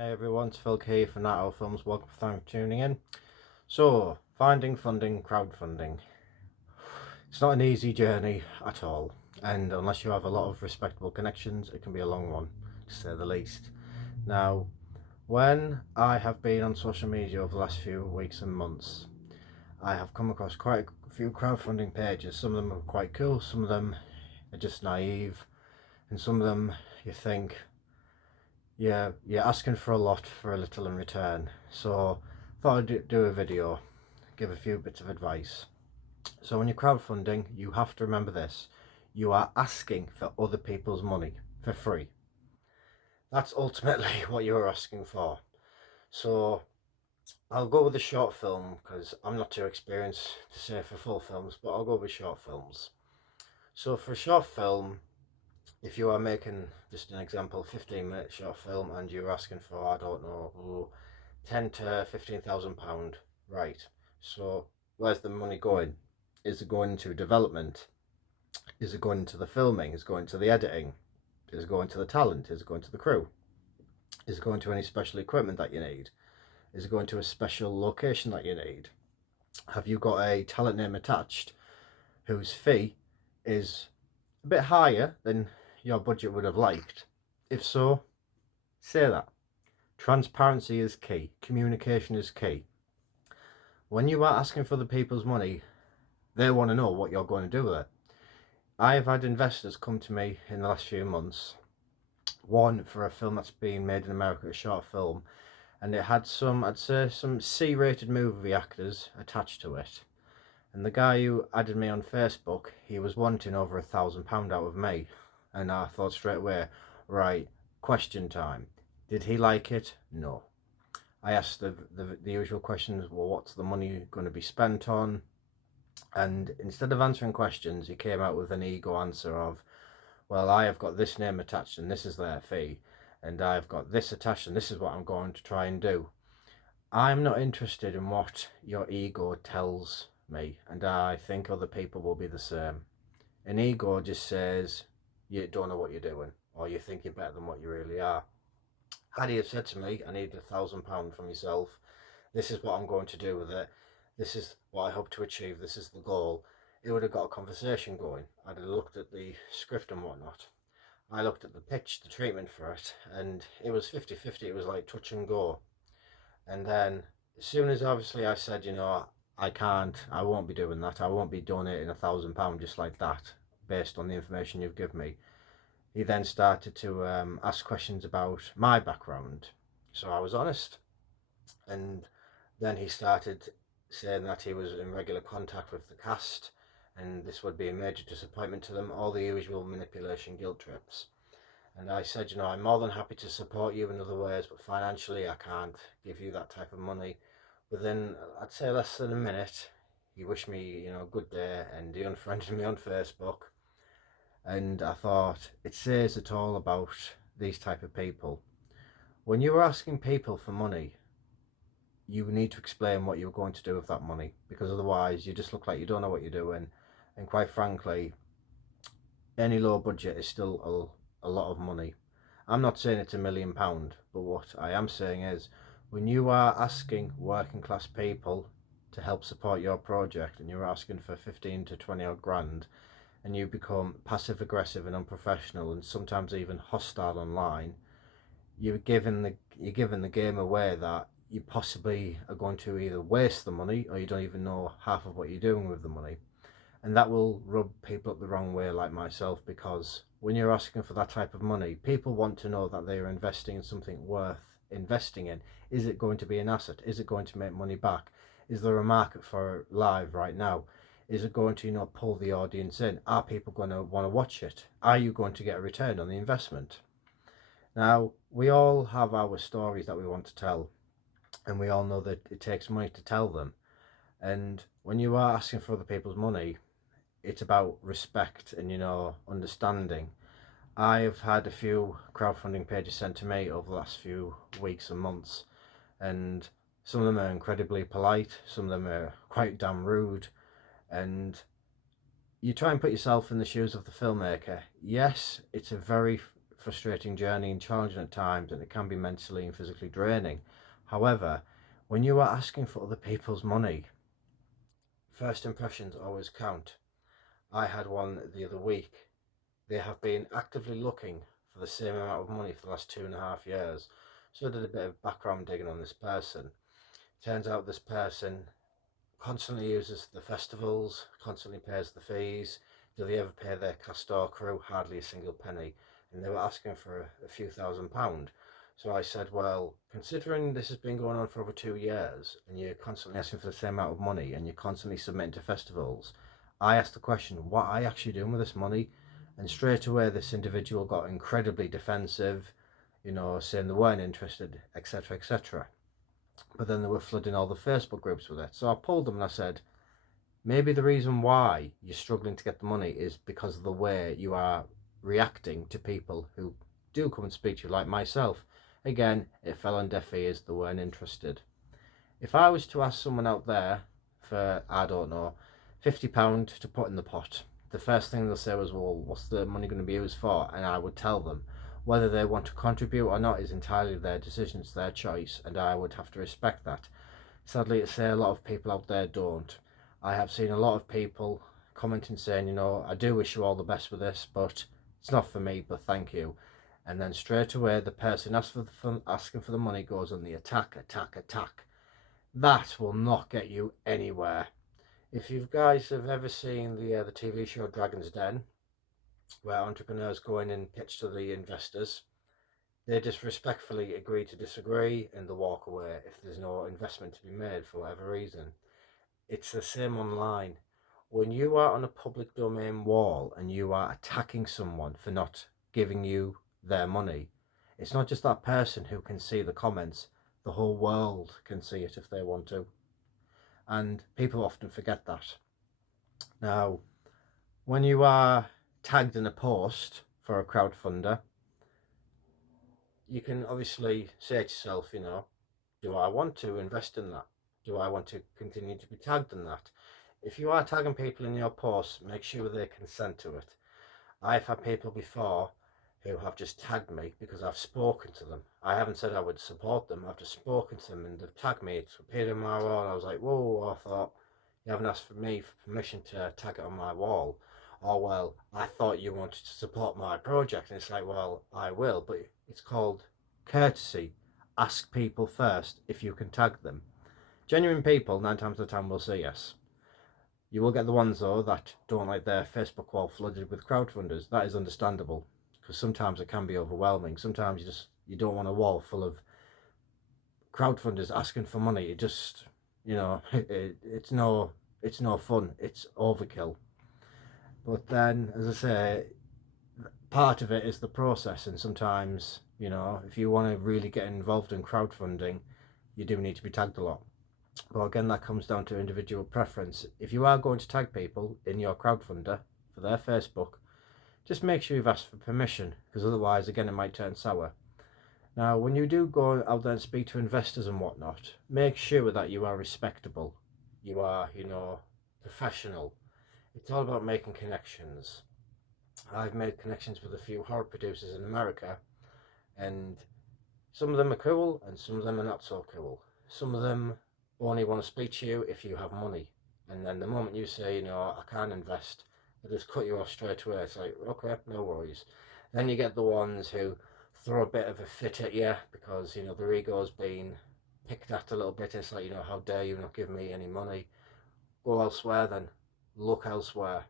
Hey everyone, it's Phil Key from Nat Owl Films. Welcome, thanks for tuning in. So, finding funding, crowdfunding. It's not an easy journey at all, and unless you have a lot of respectable connections, it can be a long one, to say the least. Now, when I have been on social media over the last few weeks and months, I have come across quite a few crowdfunding pages. Some of them are quite cool, some of them are just naive, and some of them you think, yeah, you're asking for a lot for a little in return. So I thought I'd do a video, give a few bits of advice. So when you're crowdfunding, you have to remember this. You are asking for other people's money for free. That's ultimately what you're asking for. So I'll go with a short film because I'm not too experienced to say for full films, but I'll go with short films. So for a short film, if you are making, just an example, 15-minute short film and you're asking for, I don't know, 10 to 15,000 pound, right? So where's the money going? Is it going to development? Is it going to the filming? Is it going to the editing? Is it going to the talent? Is it going to the crew? Is it going to any special equipment that you need? Is it going to a special location that you need? Have you got a talent name attached whose fee is a bit higher than your budget would have liked? If so, say that. Transparency is key. Communication is key. When you are asking for the people's money, they want to know what you're going to do with it. I've had investors come to me in the last few months. One for a film that's being made in America, a short film, and it had some, I'd say, some C-rated movie actors attached to it. And the guy who added me on Facebook, he was wanting over £1,000 out of me. And I thought straight away, right, question time. Did he like it? No. I asked the usual questions. Well, what's the money going to be spent on? And instead of answering questions, he came out with an ego answer of, well, I have got this name attached and this is their fee, and I've got this attached and this is what I'm going to try and do. I'm not interested in what your ego tells me, and I think other people will be the same. An ego just says you don't know what you're doing, or you think you're better than what you really are. Had he have said to me, I need £1,000 from yourself, this is what I'm going to do with it, this is what I hope to achieve, this is the goal, it would have got a conversation going. I'd have looked at the script and whatnot. I looked at the pitch, the treatment for it, and it was 50-50. It was like touch and go. And then as soon as obviously I said, I won't be doing that, I won't be donating £1,000 just like that based on the information you've given me, he then started to ask questions about my background. So I was honest. And then he started saying that he was in regular contact with the cast and this would be a major disappointment to them, all the usual manipulation guilt trips. And I said, I'm more than happy to support you in other ways, but financially I can't give you that type of money. Within, I'd say, less than a minute, he wished me, a good day, and he unfriended me on Facebook. And I thought, it says it all about these type of people. When you're asking people for money, you need to explain what you're going to do with that money, because otherwise you just look like you don't know what you're doing. And quite frankly, any low budget is still a lot of money. I'm not saying it's £1,000,000, but what I am saying is, when you are asking working class people to help support your project and you're asking for 15 to 20 odd grand, and you become passive aggressive and unprofessional and sometimes even hostile online, you're giving the game away that you possibly are going to either waste the money or you don't even know half of what you're doing with the money. And that will rub people up the wrong way, like myself, because when you're asking for that type of money, people want to know that they are investing in something worth investing in. Is it going to be an asset? Is it going to make money back? Is there a market for it live right now? Is it going to pull the audience in? Are people going to want to watch it? Are you going to get a return on the investment? Now, we all have our stories that we want to tell, and we all know that it takes money to tell them. And when you are asking for other people's money, it's about respect and understanding. I've had a few crowdfunding pages sent to me over the last few weeks and months, and some of them are incredibly polite, some of them are quite damn rude, and you try and put yourself in the shoes of the filmmaker. Yes, it's a very frustrating journey and challenging at times, and it can be mentally and physically draining. However, when you are asking for other people's money, first impressions always count. I had one the other week. They have been actively looking for the same amount of money for the last 2.5 years. So I did a bit of background digging on this person. Turns out this person constantly uses the festivals, constantly pays the fees. Do they ever pay their Castor crew? Hardly a single penny. And they were asking for a few £1,000s. So I said, well, considering this has been going on for over 2 years and you're constantly asking for the same amount of money and you're constantly submitting to festivals, I asked the question, what are you actually doing with this money? And straight away this individual got incredibly defensive, saying they weren't interested, etc., etc. But then they were flooding all the Facebook groups with it. So I pulled them and I said, maybe the reason why you're struggling to get the money is because of the way you are reacting to people who do come and speak to you, like myself. Again, it fell on deaf ears, they weren't interested. If I was to ask someone out there for, I don't know, £50 to put in the pot, the first thing they'll say was, well, what's the money going to be used for? And I would tell them. Whether they want to contribute or not is entirely their decision, it's their choice, and I would have to respect that. Sadly to say, a lot of people out there don't. I have seen a lot of people commenting saying, I do wish you all the best with this, but it's not for me, but thank you. And then straight away the person asking for the money goes on the attack. That will not get you anywhere. If you guys have ever seen the TV show Dragon's Den, where entrepreneurs go in and pitch to the investors, they just respectfully agree to disagree and they walk away if there's no investment to be made for whatever reason. It's the same online. When you are on a public domain wall and you are attacking someone for not giving you their money, it's not just that person who can see the comments, the whole world can see it if they want to. And people often forget that. Now, when you are tagged in a post for a crowdfunder, you can obviously say to yourself, do I want to invest in that? Do I want to continue to be tagged in that? If you are tagging people in your posts, make sure they consent to it. I've had people before who have just tagged me because I've spoken to them. I haven't said I would support them, I've just spoken to them and they've tagged me. It's appeared in my wall and I was like, whoa, I thought you haven't asked for me for permission to tag it on my wall. Oh, well, I thought you wanted to support my project. And it's like, well, I will, but it's called courtesy. Ask people first if you can tag them. Genuine people, 9 times out of 10, will say yes. You will get the ones, though, that don't like their Facebook wall flooded with crowdfunders. That is understandable, because sometimes it can be overwhelming. Sometimes you don't want a wall full of crowdfunders asking for money. It just, it's no fun. It's overkill. But then, as I say, part of it is the process, and sometimes, if you want to really get involved in crowdfunding, you do need to be tagged a lot. But again, that comes down to individual preference. If you are going to tag people in your crowdfunder for their Facebook, just make sure you've asked for permission, because otherwise, again, it might turn sour. Now, when you do go out there and speak to investors and whatnot, make sure that you are respectable. You are, professional. It's all about making connections. I've made connections with a few horror producers in America, and some of them are cool and some of them are not so cool. Some of them only want to speak to you if you have money, and then the moment you say, I can't invest, they just cut you off straight away. It's like, okay, no worries. Then you get the ones who throw a bit of a fit at you because, their ego's been picked at a little bit. It's like, how dare you not give me any money? Go elsewhere then. Look elsewhere.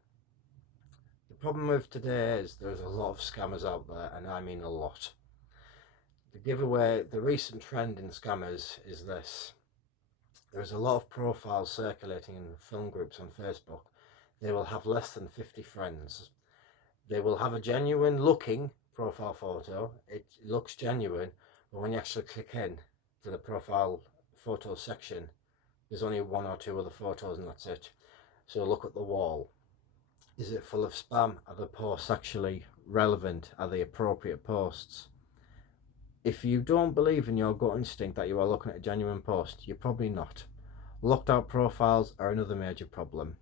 The problem with today is there's a lot of scammers out there, and I mean a lot. The recent trend in scammers is this. There's a lot of profiles circulating in film groups on Facebook. They will have less than 50 friends. They will have a genuine looking profile photo. It looks genuine, but when you actually click in to the profile photo section, there's only 1 or 2 other photos and that's it. So look at the wall. Is it full of spam? Are the posts actually relevant? Are they appropriate posts? If you don't believe in your gut instinct that you are looking at a genuine post, you're probably not. Locked out profiles are another major problem.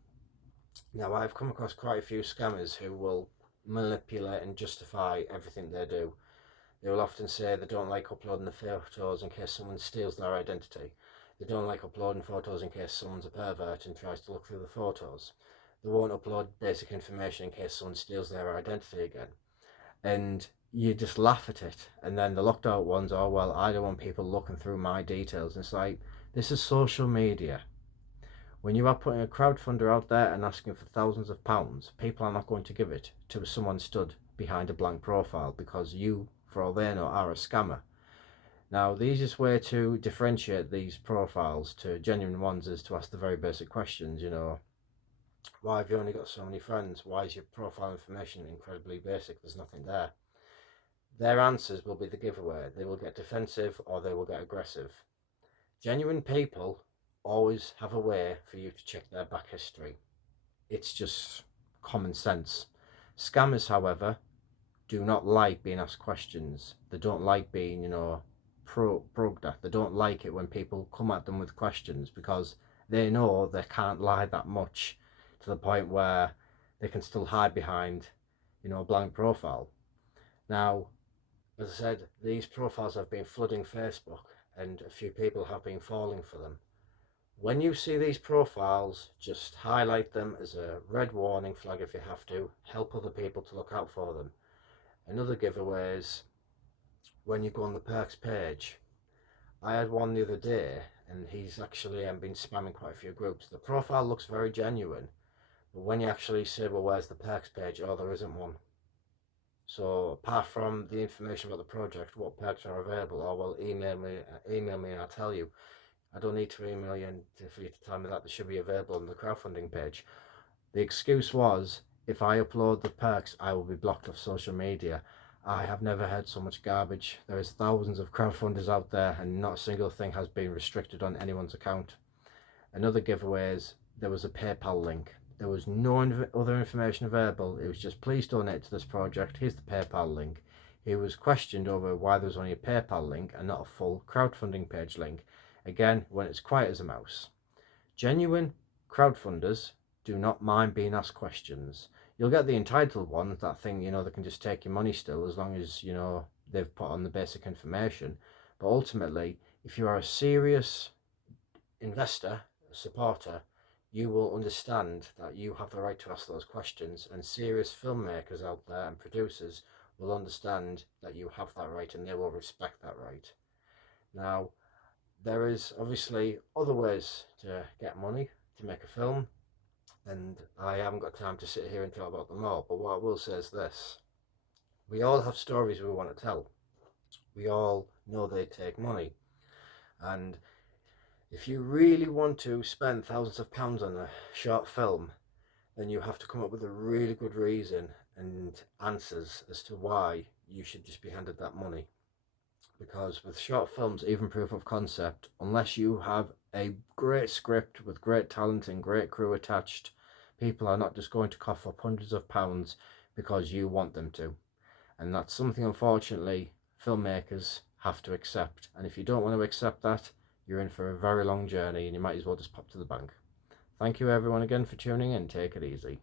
Now, I've come across quite a few scammers who will, manipulate and justify everything they do. They will often say they don't like uploading the photos in case someone steals their identity. They don't like uploading photos in case someone's a pervert and tries to look through the photos. They won't upload basic information in case someone steals their identity again. And you just laugh at it. And then the locked out ones are, well, I don't want people looking through my details. And it's like, this is social media. When you are putting a crowdfunder out there and asking for thousands of pounds, people are not going to give it to someone stood behind a blank profile, because you, for all they know, are a scammer. Now, the easiest way to differentiate these profiles to genuine ones is to ask the very basic questions, why have you only got so many friends? Why is your profile information incredibly basic? There's nothing there. Their answers will be the giveaway. They will get defensive or they will get aggressive. Genuine people always have a way for you to check their back history. It's just common sense. Scammers, however, do not like being asked questions. They don't like being, probed at. They don't like it when people come at them with questions, because they know they can't lie that much to the point where they can still hide behind, a blank profile. Now, as I said, these profiles have been flooding Facebook and a few people have been falling for them. When you see these profiles, just highlight them as a red warning flag if you have to. Help other people to look out for them. Another giveaway is when you go on the perks page. I had one the other day and he's actually been spamming quite a few groups. The profile looks very genuine, but when you actually say, well, where's the perks page? Oh, there isn't one. So apart from the information about the project, what perks are available, oh, well, email me and I'll tell you. I don't need to email you for you to tell me that they should be available on the crowdfunding page. The excuse was, if I upload the perks, I will be blocked off social media. I have never heard so much garbage. There is thousands of crowdfunders out there and not a single thing has been restricted on anyone's account. Another giveaway is there was a PayPal link. There was no other information available. It was just, please donate to this project. Here's the PayPal link. He was questioned over why there was only a PayPal link and not a full crowdfunding page link. Again, when it's quiet as a mouse. Genuine crowdfunders do not mind being asked questions. You'll get the entitled ones that think, they can just take your money still, as long as, they've put on the basic information. But ultimately, if you are a serious investor, a supporter, you will understand that you have the right to ask those questions, and serious filmmakers out there and producers will understand that you have that right and they will respect that right. Now, there is obviously other ways to get money to make a film, and I haven't got time to sit here and talk about them all, but what I will say is this. We all have stories we want to tell. We all know they take money, and if you really want to spend thousands of pounds on a short film, then you have to come up with a really good reason and answers as to why you should just be handed that money. Because with short films, even proof of concept, unless you have a great script with great talent and great crew attached, people are not just going to cough up hundreds of pounds because you want them to. And that's something, unfortunately, filmmakers have to accept. And if you don't want to accept that, you're in for a very long journey and you might as well just pop to the bank. Thank you everyone again for tuning in. Take it easy.